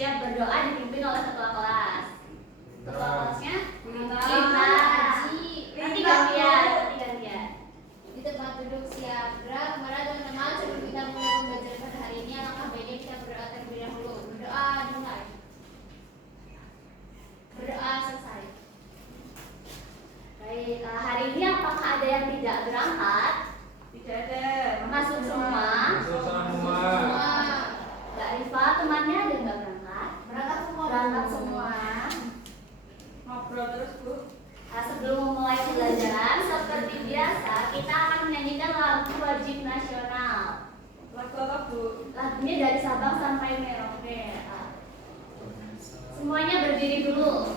Siap berdoa dipimpin oleh ketua kelas. Ketua kelasnya Kita. Nanti gantian. Di tempat duduk siap gerak. Kemana teman-teman, sebelum kita mulai pembelajaran pada hari ini, alangkah baiknya kita berdoa terlebih dahulu. Berdoa dimulai. Berdoa selesai. Baik, hari ini apakah ada yang tidak berangkat? Tidak ada. Masuk semua. Masuk semua. Mbak Rifa, temannya ada yang nggak berangkat? Berangkat semua. Ngobrol terus, Bu. Nah, sebelum memulai pembelajaran, seperti biasa kita akan menyanyikan lagu wajib nasional. Lagu apa, Bu? Lagunya dari Sabang sampai Merauke. Semuanya berdiri dulu.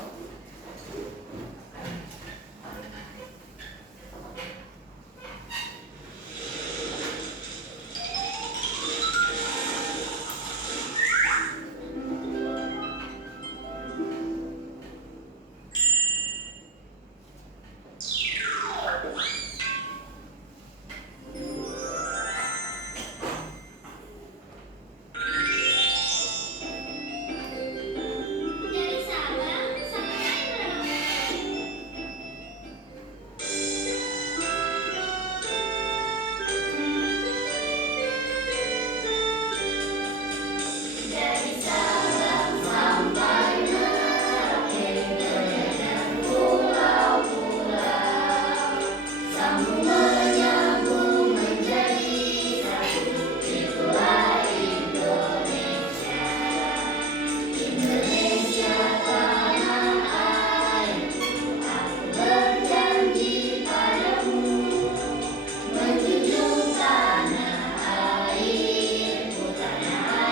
Dari Sabang sampai Merauke. Dari Sabang sampai Merauke, dan pulau-pulau, sambung menyambung menjadi satu. Itulah Indonesia. Indonesia tanah airku, aku berjanji padamu, menjunjung tanah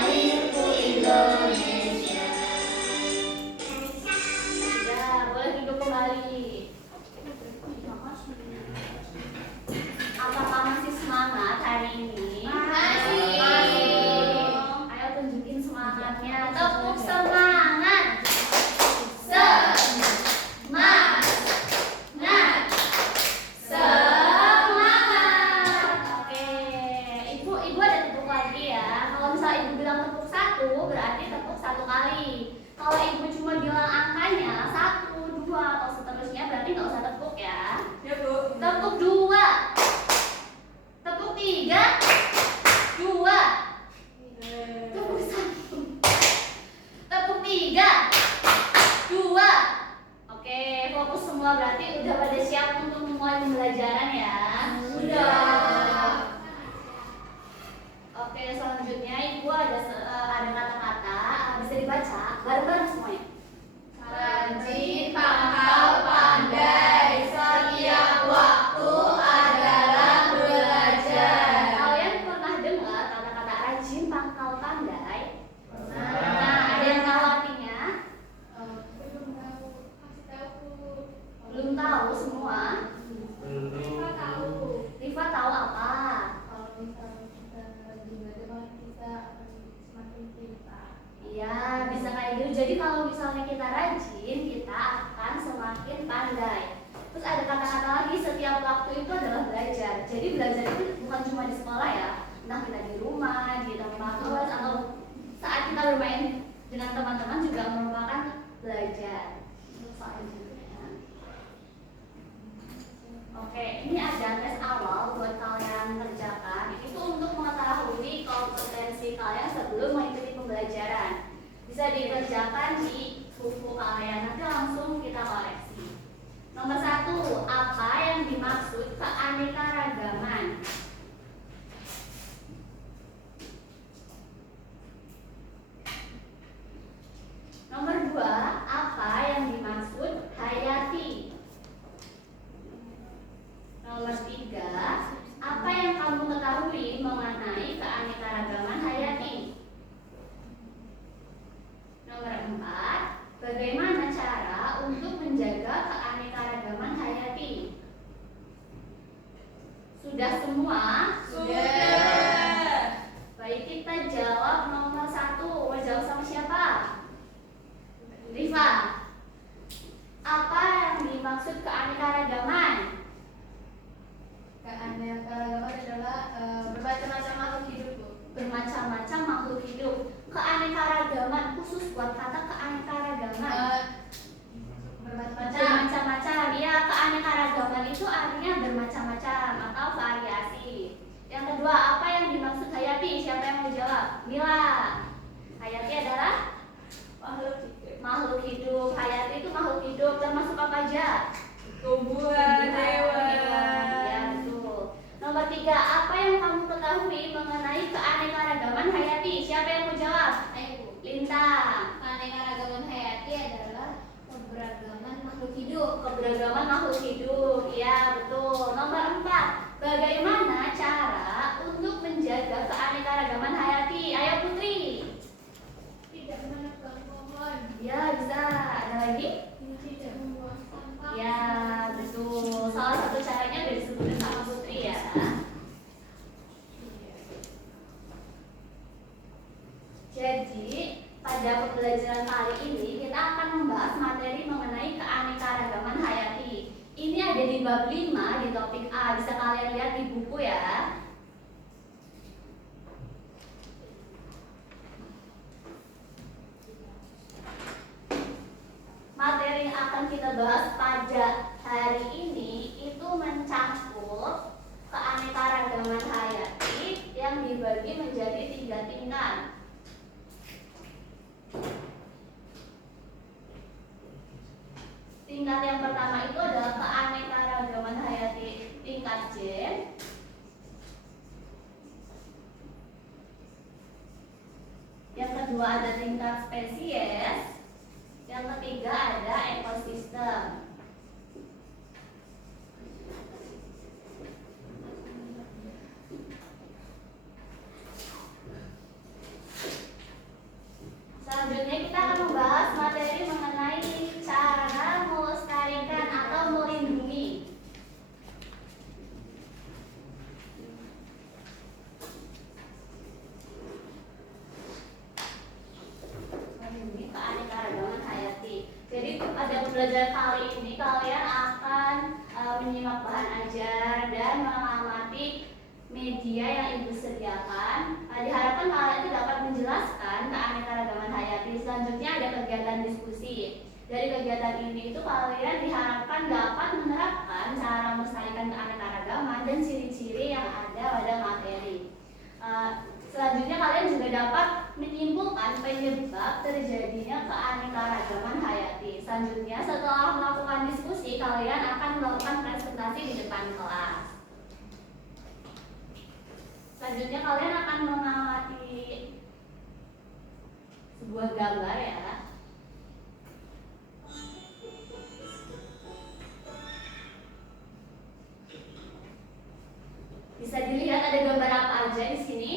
airku Indonesia. Ya, boleh duduk kembali. Apakah masih semangat hari ini? Masih. Ayo tunjukin semangatnya. Tepuk semangat. Semangat. Oke, ibu ada tepuk lagi ya. Kalau misalnya ibu bilang tepuk satu, berarti tepuk satu kali. Kalau ibu cuma bilang angkanya 1, 2 atau seterusnya, berarti nggak usah tepuk ya. Ya, Bu. Tepuk 2, tepuk 3, 2, tepuk 1, tepuk 3, 2. Oke, fokus semua, berarti udah pada siap untuk memulai pembelajaran ya. Sudah. Oke, selanjutnya ibu ada kata-kata bisa dibaca bareng-bareng semuanya. Rajin, pangkal, pandai, setiap waktu adalah belajar. Kalian pernah dengar kata-kata rajin, pangkal, pandai? Pernah. Nah, ada yang tahu artinya? Belum tahu semua? Rifa tahu apa? Iya, bisa kayak gitu. Jadi kalau misalnya kita rajin, kita akan semakin pandai. Terus ada kata-kata lagi, setiap waktu itu adalah belajar. Jadi belajar itu bukan cuma di sekolah ya, entah kita di rumah, di tempat luas, atau saat kita bermain dengan teman-teman juga merupakan belajar. Selanjutnya. Oke, ini ada tes awal buat kalian kerjakan. Itu untuk mengetahui kompetensi kalian sebelum mengikuti pembelajaran. Bisa dikerjakan di buku kalian. Nanti langsung kita koreksi. Nomor 1, apa yang dimaksud keanekaragaman? Nomor 2, apa yang dimaksud hayati? Nomor 3, apa yang kamu ketahui mengenai keanekaragaman hayati? Nomor 4, buat kata keanekaragaman? Bermacam-macam. Bermacam-macam. Ya, keanekaragaman itu artinya bermacam-macam atau variasi. Yang kedua, apa yang dimaksud hayati? Siapa yang mau jawab? Mila. Hayati adalah Makhluk hidup. makhluk hidup. Hayati itu makhluk hidup, termasuk apa aja? Tumbuhan, Hewan. hewan. Ya, betul. Nomor 3, apa yang kamu ketahui mengenai keanekaragaman hayati? Siapa yang mau jawab? Ayo Bu. Lintang. Keanekaragaman hayati adalah keberagaman makhluk hidup. Keberagaman makhluk hidup. Ya, betul. Nomor 4, bagaimana cara untuk menjaga keanekaragaman hayati? Ayo Putri. Tidak menebang pohon. Ya, bisa. Ada lagi? Tidak membuang sampah. Ya, betul. Salah satu caranya udah disebutkan sama Putri ya. Jadi, pada pembelajaran kali ini kita akan membahas materi mengenai keanekaragaman hayati. Ini ada di bab 5 di topik A. Bisa kalian lihat di buku ya. Materi yang akan kita bahas pada hari ini itu mencakup keanekaragaman hayati yang dibagi menjadi 3 tingkat. Tingkat yang pertama itu adalah keanekaragaman hayati tingkat J. Yang kedua ada tingkat spesies. Yang ketiga ada ekosistem. Selanjutnya kita akan membahas materi mengenai cara melestarikan atau melindungi. Melindungi keanekaragaman hayati. Jadi pada pembelajaran kali ini kalian akan menyimak bahan ajar dan mengamati media yang ibu sediakan. Diharapkan kalian itu dapat menjelaskan keanekaragaman hayati. Selanjutnya ada kegiatan diskusi. Dari kegiatan ini itu kalian diharapkan dapat menerapkan cara melestarikan keanekaragaman dan ciri-ciri yang ada pada materi. Selanjutnya kalian juga dapat menyimpulkan penyebab terjadinya keanekaragaman hayati. Selanjutnya setelah melakukan diskusi kalian akan melakukan presentasi di depan kelas. Selanjutnya kalian akan mengamati sebuah gambar ya. Bisa dilihat ada gambar apa aja di sini?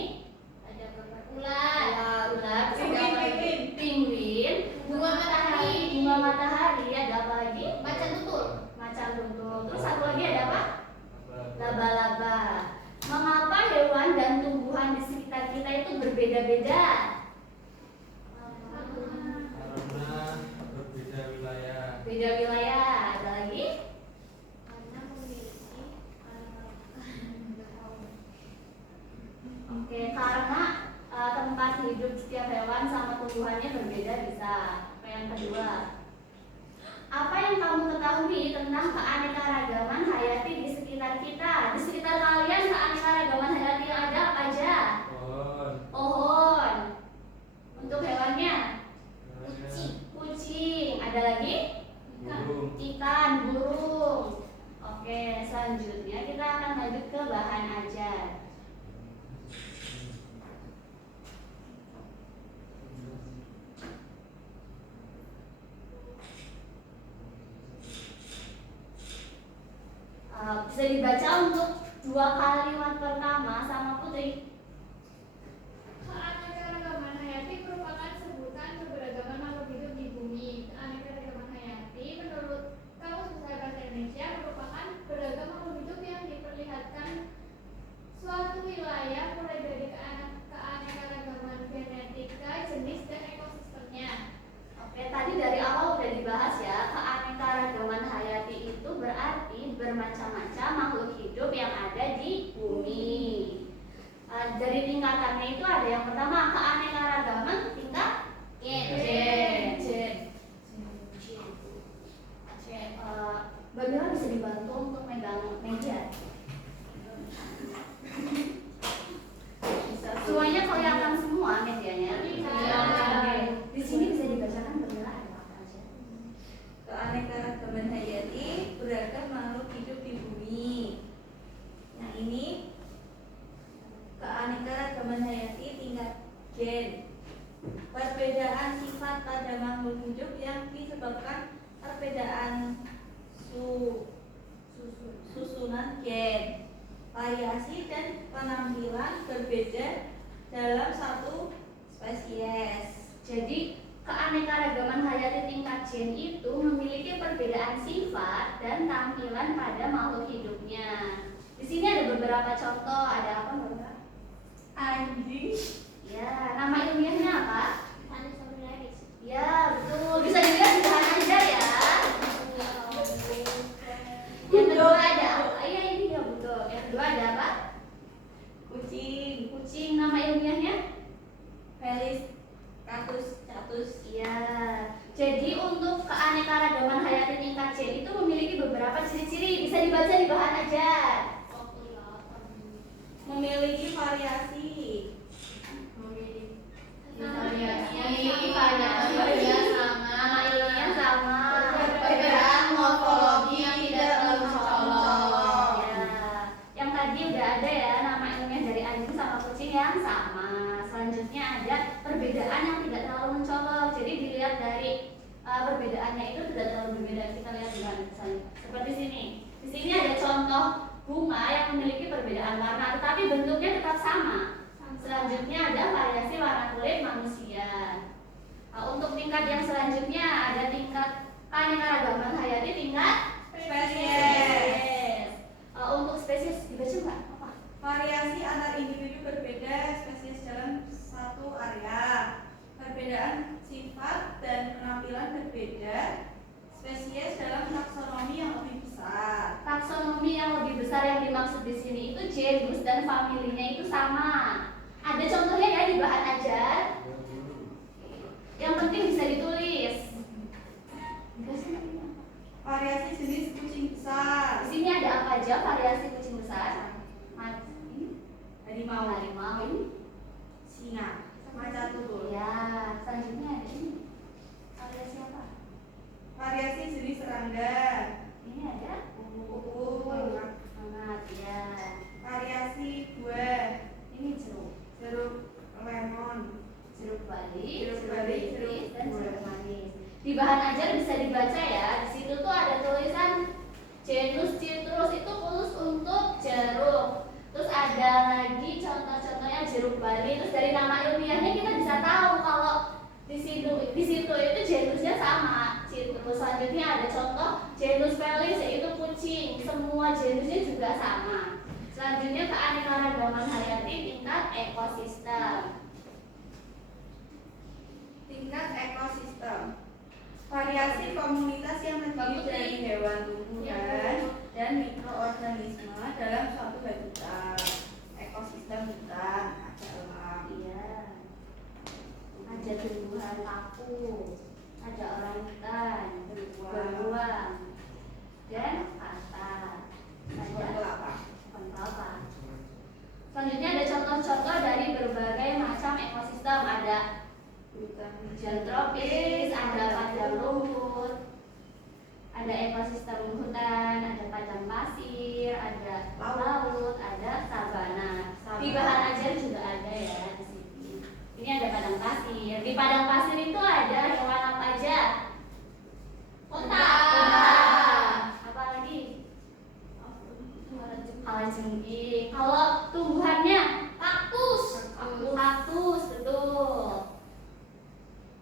Ada gambar ular. Ular, Pinguin. pinguin, Bunga matahari. bunga matahari, ada apa lagi? Macan tutul. Macan tutul. Terus satu lagi ada apa? Laba-laba. Mengapa hewan dan tumbuhan di sekitar kita itu berbeda-beda? Karena berbeda wilayah. Beda wilayah. Ada lagi? Karena memiliki Oke, karena tempat hidup setiap hewan sama tumbuhannya berbeda bisa. Yang kedua, apa yang kamu ketahui tentang keanekaragaman hayati di sekitar kita? Di sekitar kalian keanekaragaman hayati yang ada apa aja? Pohon. Pohon. Untuk hewannya? kucing. Ada lagi? Burung. Ikan, burung. Oke, selanjutnya kita akan lanjut ke bahan ajar. Bisa dibaca untuk 2 kalimat pertama sama Putri. Keanekaragaman hayati merupakan sebutan keberagaman makhluk hidup di bumi. Keanekaragaman hayati menurut Kamus Besar Bahasa Indonesia merupakan beragam makhluk hidup yang diperlihatkan suatu wilayah mulai dari keanekaragaman genetika, jenis, dan ekosistemnya. Oke, tadi dari awal udah dibahas ya, keanekaragaman hayati itu berarti bermacam-macam makhluk hidup yang ada di bumi. Perbedaan sifat pada makhluk hidup yang disebabkan perbedaan susunan gen, variasi dan penampilan berbeda dalam satu spesies. Jadi keanekaragaman hayati tingkat gen itu memiliki perbedaan sifat dan tampilan pada makhluk hidupnya. Di sini ada beberapa contoh. Ada apa, Mbak? Anjing. Ya, nama ilmiahnya apa? Canis familiaris. Ya, betul. Bisa dilihat di bahan ajar ya. Yang kedua ada apa? Iya, ini ya betul. Yang kedua ada apa? Kucing. Kucing. Nama ilmiahnya? Felis catus. Iya. Jadi untuk keanekaragaman hayati tingkat gen itu memiliki beberapa ciri-ciri. Bisa dibaca di bahan ajar. Memiliki variasi. Memiliki variasi. Nama ilmiahnya sama. Perbedaan morfologi yang tidak terlalu mencolok. Ya. Yang tadi udah ada ya, nama ilmiah dari anjing sama kucing yang sama. Selanjutnya ada perbedaan yang tidak terlalu mencolok. Jadi dilihat dari perbedaannya itu tidak terlalu berbeda. Kita lihat dengan misalnya seperti sini. Di sini ada contoh bunga yang memiliki perbedaan warna, tetapi bentuknya tetap sama. Selanjutnya ada variasi warna kulit manusia. Untuk tingkat yang selanjutnya ada tingkat keanekaragaman hayati tingkat Spesies. Untuk spesies dibaca nggak? Apa? Variasi antar individu berbeda spesies dalam satu area. Perbedaan sifat dan penampilan berbeda spesies dalam taksonomi yang lebih besar. Taksonomi yang lebih besar yang dimaksud di sini itu genus dan familinya itu sama. Ada contohnya ya di bahan ajar. Yang penting bisa ditulis. Variasi jenis kucing besar. Di sini ada apa aja variasi kucing besar? Harimau, Harimau. singa, macan tutul. Ya, selanjutnya ada ini. Variasi apa? Variasi jenis serangga. Ini ada Kuku, hangat ya. variasi buah. Ini jeruk. Jeruk lemon. Jeruk bali, Jeruk bali, nipis, jeruk dan buah. jeruk manis. Di bahan ajar bisa dibaca ya. Di situ tuh ada tulisan genus citrus itu khusus untuk jeruk. Terus ada lagi contoh-contohnya jeruk bali. Terus dari nama ilmiahnya kita bisa tahu kalau di situ itu genusnya sama citrus. Selanjutnya ada contoh genus felis yaitu kucing. Semua genusnya juga sama. Selanjutnya keanekaragaman hayati tingkat ekosistem. Tingkat ekosistem. Variasi komunitas yang terdiri dari hewan, tumbuhan, dan mikroorganisme dalam suatu habitat. Ekosistem kita ada alam. Iya. Ada tumbuhan paku, ada orangutan, beruang, dan kata. Ada Kelapa. pohon kelapa. Selanjutnya ada contoh-contoh dari berbagai macam ekosistem. Ada hujan tropis, ada padang rumput, ada ekosistem hutan, ada padang pasir, ada laut, ada sabana. Di bahan ajar juga ada ya di sini. Ini ada padang pasir. Di padang pasir itu ada hewan apa aja? Kota. Apa lagi? Kalajengking. Kalau tumbuhannya kaktus. Kaktus betul.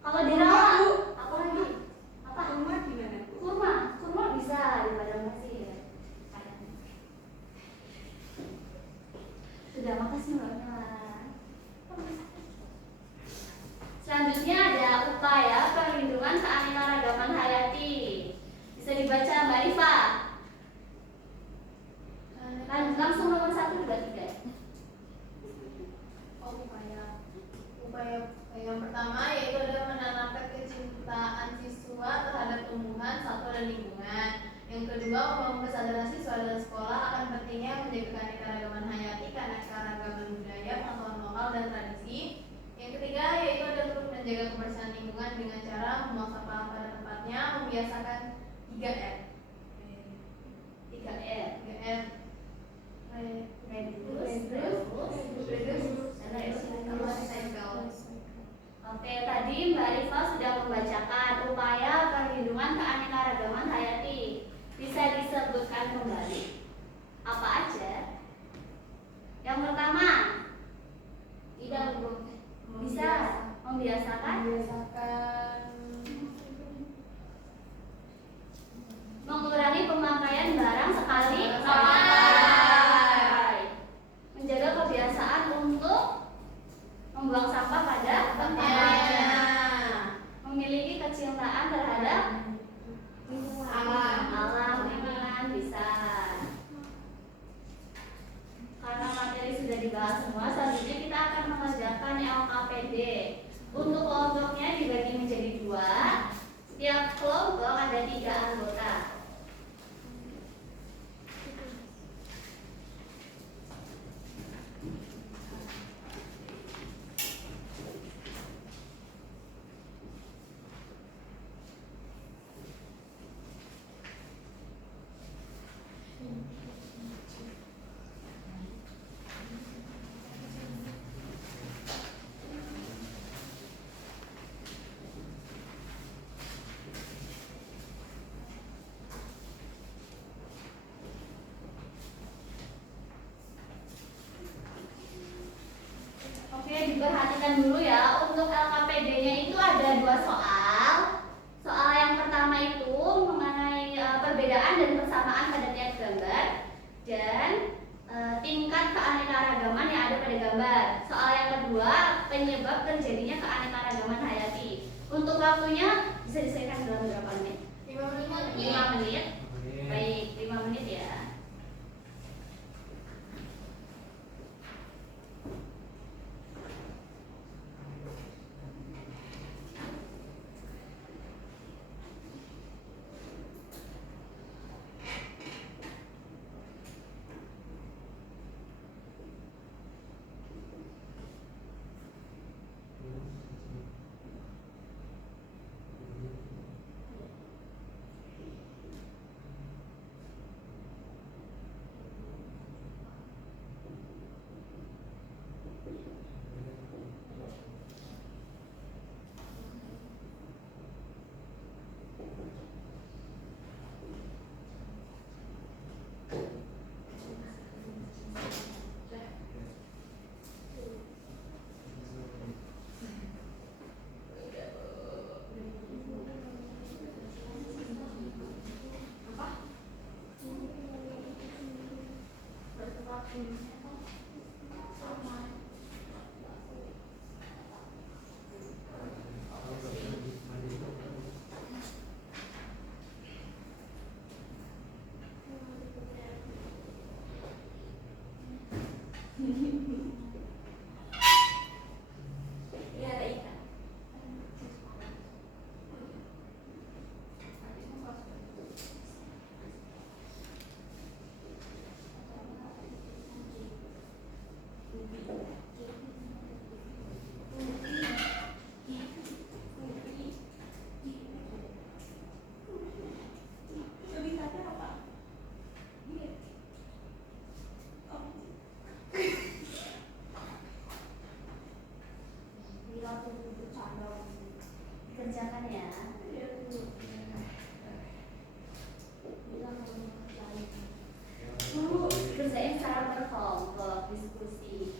Kalau dirawat apa lagi? Apa? Rumah gimana, Bu? Kurma bisa di padang pasir. Sudah, makasih Mbak Nela. Selanjutnya ada upaya perlindungan keanekaragaman hayati. Bisa dibaca Mbak Rifa. Langsung nomor 1, 2, 3. Upaya yang pertama yaitu adalah menanamkan kecintaan siswa terhadap tumbuhan, satwa, dan lingkungan. Yang kedua, membangun kesadaran siswa dan sekolah akan pentingnya menjaga keanekaragaman hayati, keanekaragaman budaya, pengetahuan lokal, dan tradisi. Yang ketiga yaitu adalah untuk menjaga kebersihan lingkungan dengan cara membuang sampah pada tempatnya, membiasakan 3R. 3R. 3R. Reduce, Oke, tadi Mbak Rifa sudah membacakan upaya perlindungan keanekaragaman hayati. Bisa disebutkan kembali apa aja? Yang pertama, Tidak bisa membiasakan mengurangi pemakaian barang sekali pakai, menjaga kebiasaan untuk membuang sampah pada tempatnya, memiliki kecintaan terhadap alam lingkungan. Bisa. Karena materi sudah dibahas semua, selanjutnya kita akan mengerjakan LKPD. Untuk kelompoknya dibagi menjadi 2. Setiap kelompok ada 3 anggota. Oke, diperhatikan dulu ya. Untuk LKPD-nya itu ada 2 soal. Soal yang pertama itu mengenai perbedaan dan persamaan pada tiap gambar dan tingkat keanekaragaman yang ada pada gambar. Soal yang kedua, penyebab terjadinya keanekaragaman hayati. Untuk waktunya bisa diselesaikan dalam berapa menit? 5 menit. Baik, 5 menit ya. Kerjakan ya. Kerjain secara berkelompok, diskusi.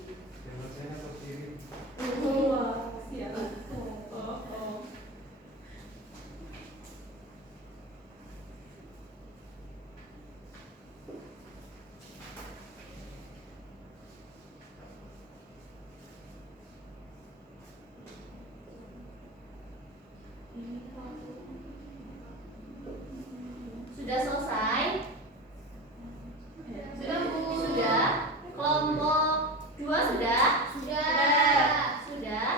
Sudah selesai? Sudah, Bu? Sudah? Kelompok 2 sudah? Sudah?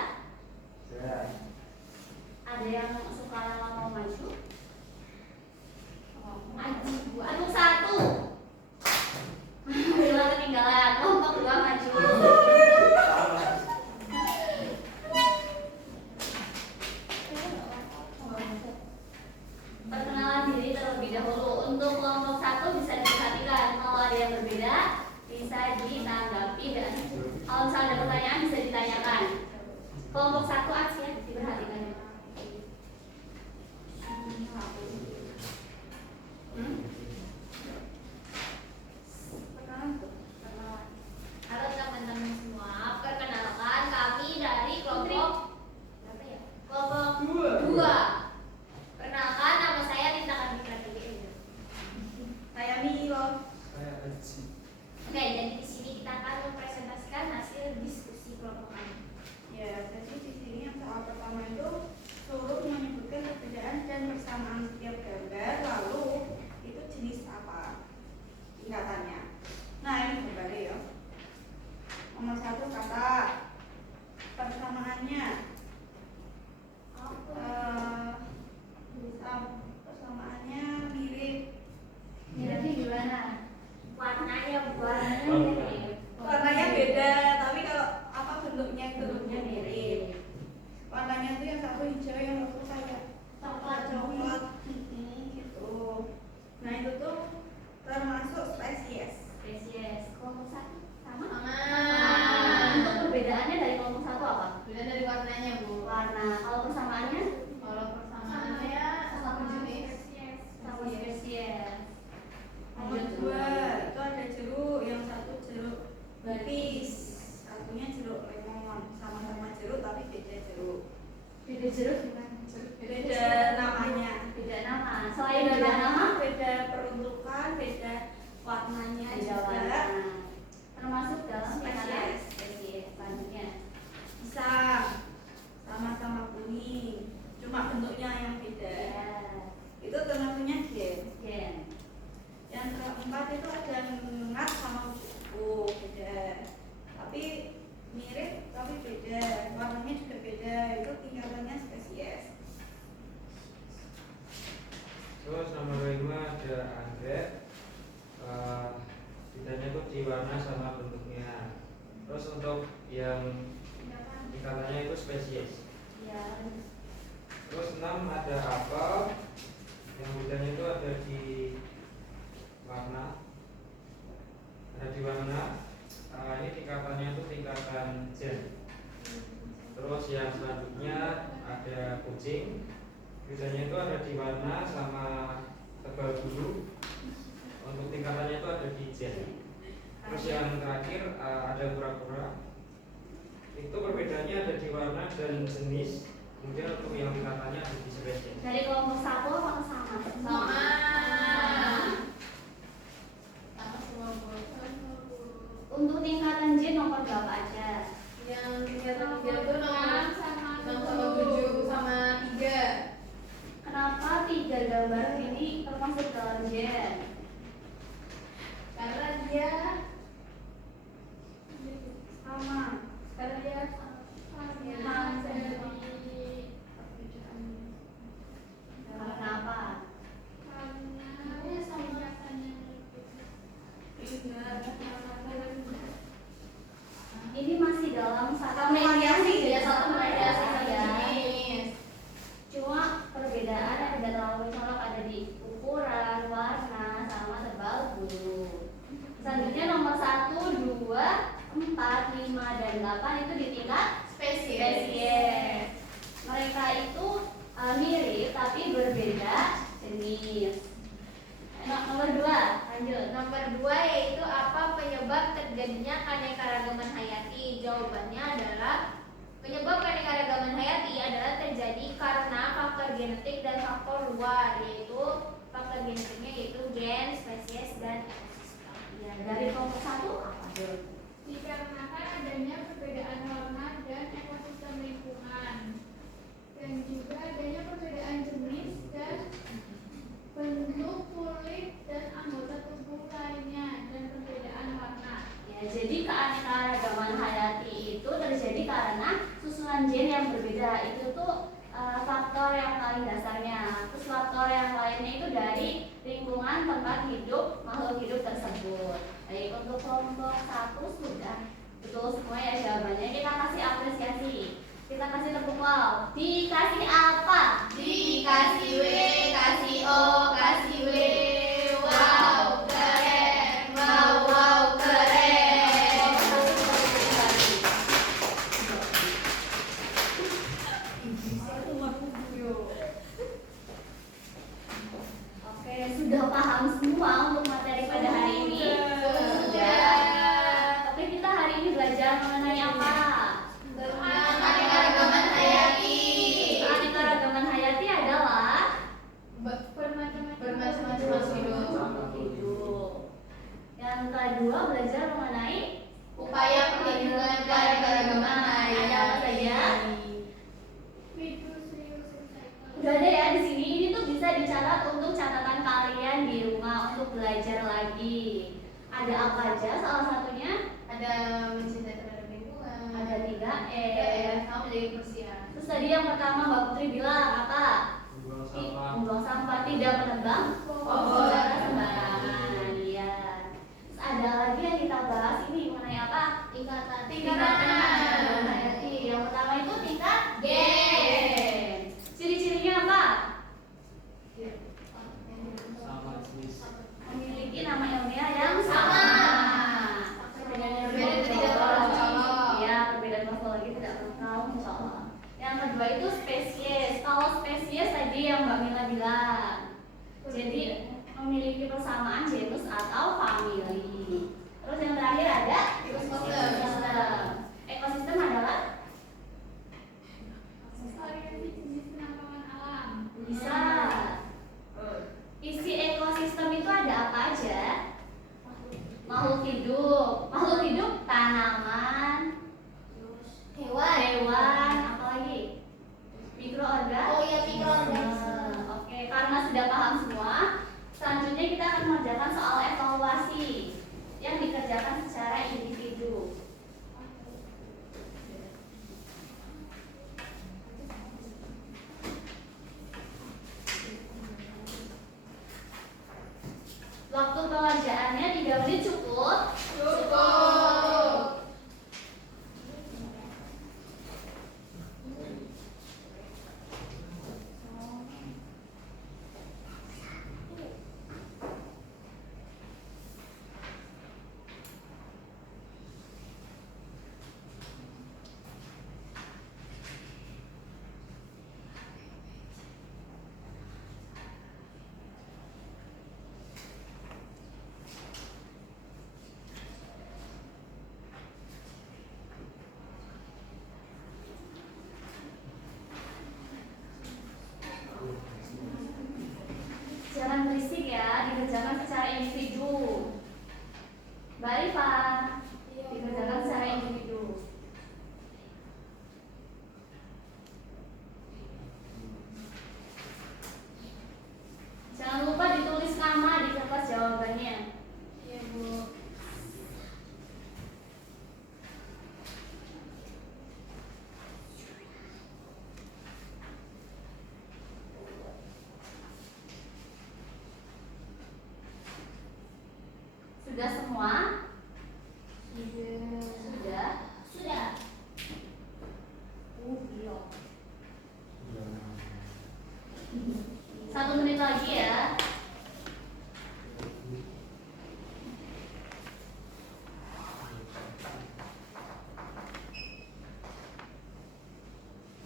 Ada yang sukarela mau maju? Maju, Bu. Aduh, 1. Bila ketinggalan, kelompok 2 maju. Perkenalan diri terlebih dahulu. Untuk kelompok 1 bisa diperhatikan. Kalau ada yang berbeda bisa ditanggapi dan kalau misalnya ada pertanyaan bisa ditanyakan. Kelompok 1 Asia. hijau yang itu kayak coklat gitu. Nah itu tuh termasuk spesies. Spesies. Kelompok satu sama? Sama. Untuk perbedaannya dari kelompok satu apa? Beda dari warnanya, Bu. Warna. Kalau persamaannya? Kalau persamaannya satu jenis. Sama spesies. Nomor 2 itu ada jeruk, yang satu jeruk nipis, satunya jeruk lemon, sama-sama jeruk tapi beda jeruk. Beda jeruk gimana? Beda namanya. Beda nama. Selain beda nama, beda peruntukan, beda warnanya beda juga. warna. Termasuk dalam Spesies. tingkatan spesies. Selanjutnya. Pisang, sama-sama kuning, cuma bentuknya yang beda. Ya. Itu termasuknya gen. Gen. Yang keempat itu ada ngat sama buku, beda. Tapi mirip tapi beda, warnanya juga beda. Itu tingkatannya spesies. Terus nomor 5 ada anggrek. Bedanya itu di warna sama bentuknya. Terus untuk yang tingkatannya itu spesies. Ya. Terus 6 ada apel. Yang bedanya itu ada di warna. Ini tingkatannya itu tingkatan gen. Terus yang selanjutnya ada kucing. Bedanya itu ada di warna sama tebal bulu. Untuk tingkatannya itu ada di gen. Terus yang terakhir ada kura-kura. Itu perbedaannya ada di warna dan jenis. Kemudian untuk yang tingkatannya ada di spesies. Dari kelompok satu apa sama? Sama. Sama semua, Bu. Untuk tingkatan gen nomor berapa aja? Yang tingkatan 3 itu nomor sama 6 sama 7 sama 3. Kenapa 3 gambar ini termasuk dalam gen? Karena dia Sama. karena dia karena dari Karena apa? karena tingkatannya Ini masih dalam satu Satu variasi, ya, satu variasi ya. jenis. Cuma perbedaan yang tidak terlalu mencolok ada di ukuran, warna, sama tebal bulu. Selanjutnya nomor 1, 2, 4, 5, dan 8 itu di tingkat spesies. Mereka itu mirip tapi berbeda jenis. Nomor 2, lanjut. Nomor 2 yaitu apa penyebab terjadinya keanekaragaman hayati? Jawabannya adalah penyebab keanekaragaman hayati adalah terjadi karena faktor genetik dan faktor luar, yaitu faktor genetiknya yaitu gen, spesies, dan ekosistem. Ya, dari kelompok 1 apa dong? dikarenakan adanya perbedaan warna dan ekosistem lingkungan, dan juga adanya perbedaan jenis dan bentuk kulit dan anggota tubuh lainnya, dan perbedaan warna. Ya, jadi keanekaragaman hayati itu terjadi karena susunan gen yang berbeda. Itu tuh faktor yang paling dasarnya. Terus faktor yang lainnya itu dari lingkungan tempat hidup makhluk hidup tersebut. Baik, untuk kelompok 1 sudah betul semua ya jawabannya. Kita kasih apresiasi. Kita kasih tepuk wow. Dikasih apa? Dikasih W, kasih O, kasih W. Wow, keren. Wow, keren. Oke, sudah paham semua untuk materi pada hari ini? Sudah. Oke, kita hari ini belajar mengenai apa? Keanekaragaman hayati. Keanekaragaman hayati adalah Bermacam-macam hidup. makhluk hidup. Yang kedua belajar mengenai Upaya perlindungan keanekaragaman hayati. Ada apa saja? Reduce, reuse, recycle. Udah ada ya di sini. Ini tuh bisa dicatat untuk catatan kalian di rumah untuk belajar lagi. Ada apa aja? Salah satunya Ada mencintai terhadap lingkungan. ada 3E. Sama menjaga kebersihan. Terus tadi yang pertama Mbak Putri bilang apa? Buang sampah. Membuang sampah, tidak menebang pohon sembarangan. Iya. Terus ada lagi yang kita bahas ini mengenai apa? Tingkatan. Tingkatan hayati. Yang pertama itu tingkat gen. yang Mbak Mila bilang. Jadi memiliki persamaan genus atau famili. Terus yang terakhir ada ekosistem. Ekosistem adalah Variasi jenis penambangan alam. bisa. Isi ekosistem itu ada apa aja? Makhluk hidup, tanaman, hewan, apa lagi? Mikroorganisme. Oh iya, mikroorganisme. Oke, karena sudah paham semua, selanjutnya kita akan mengerjakan soal evaluasi yang dikerjakan secara individu. Waktu pengerjaannya 3 menit cukup? Cukup. Jangan berisik ya, dikerjakan secara individu. Mbak Rifa, dikerjakan secara individu. Jangan lupa ditulis nama di kertas jawabannya. Iya, Bu. Sudah semua? Sudah. Sudah? Sudah. Iya. 1 menit lagi ya.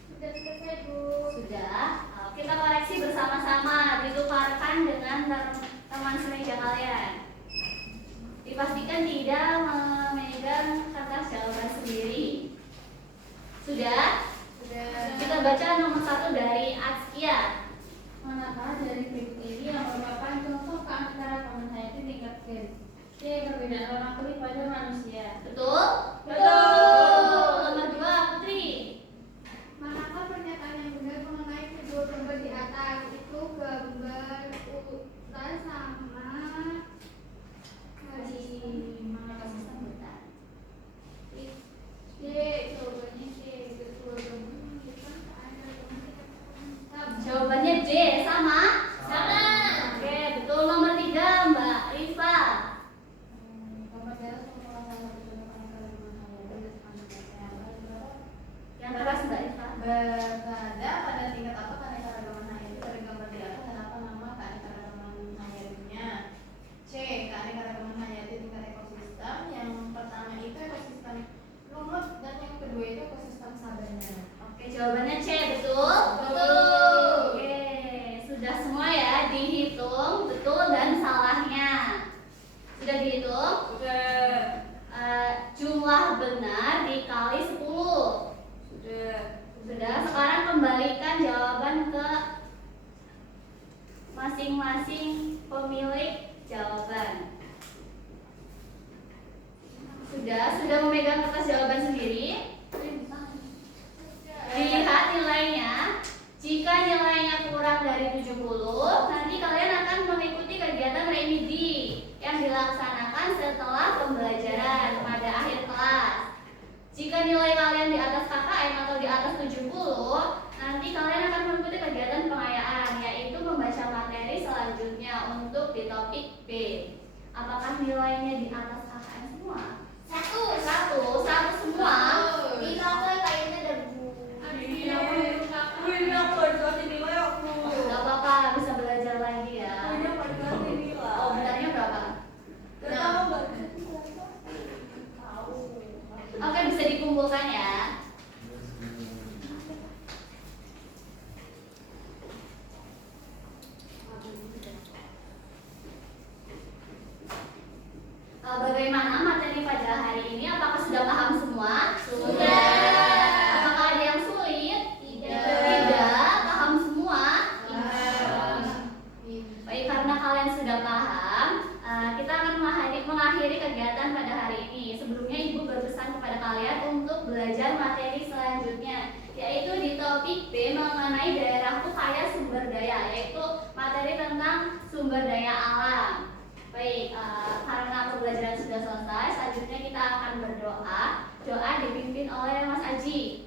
Sudah selesai, Bu. Sudah. Kita koreksi bersama-sama, ditukarkan dengan teman semeja kalian. Dipastikan tidak memegang kertas jawaban sendiri. Sudah? Sudah. Kita baca nomor 1 dari Azkia. Manakah dari berikut ini yang merupakan contoh keanekaragaman hayati tingkat gen? C. Perbedaan warna kulit pada manusia. Betul? Betul. Nomor 2, Putri. Manakah pernyataan yang benar mengenai kedua gambar di atas? Itu gambar ular sama Mana ekosistem hutan? C. Jawabannya C. Kedua gambar menunjukkan keanekaragaman tingkat. Jawabannya D, sama? Sama. Oke, betul. Nomor 3, Mbak Rifa. Gambar di atas merupakan salah satu contoh keanekaragaman hayati. Yang keras Mbak Rifa. Berada pada tingkat apa keanekaragaman hayati pada gambar di atas dan apa nama keanekaragaman hayatinya? C. Keanekaragaman hayati tingkat ekosistem. Yang pertama itu ekosistem lumut dan yang kedua itu ekosistem sabana. Oke, jawabannya C, betul? Betul. Oke, sudah semua ya dihitung betul dan salahnya. Sudah dihitung? Sudah. Jumlah benar dikali 10. Sudah. Sudah, sekarang kembalikan jawaban ke masing-masing pemilik jawaban. Sudah memegang kertas jawaban sendiri? Lihat nilainya. Jika nilainya kurang dari 70, nanti kalian akan mengikuti kegiatan remedi yang dilaksanakan setelah pembelajaran pada akhir kelas. Jika nilai kalian di atas KKM atau di atas 70, nanti kalian akan mengikuti kegiatan pengayaan, yaitu membaca materi selanjutnya untuk di topik B. Apakah nilainya di atas KKM semua? Satu semua. Di kakak kayaknya ada bu. Ini aku baru kasih nilai aku. Gak apa-apa, bisa belajar lagi ya. Ini aku baru kasih nilai. Oh, benarnya berapa? Gak tahu Mbak. Oke, bisa dikumpulkan ya. tentang sumber daya alam. Baik, karena pembelajaran sudah selesai, selanjutnya kita akan berdoa. Doa dipimpin oleh Mas Aji.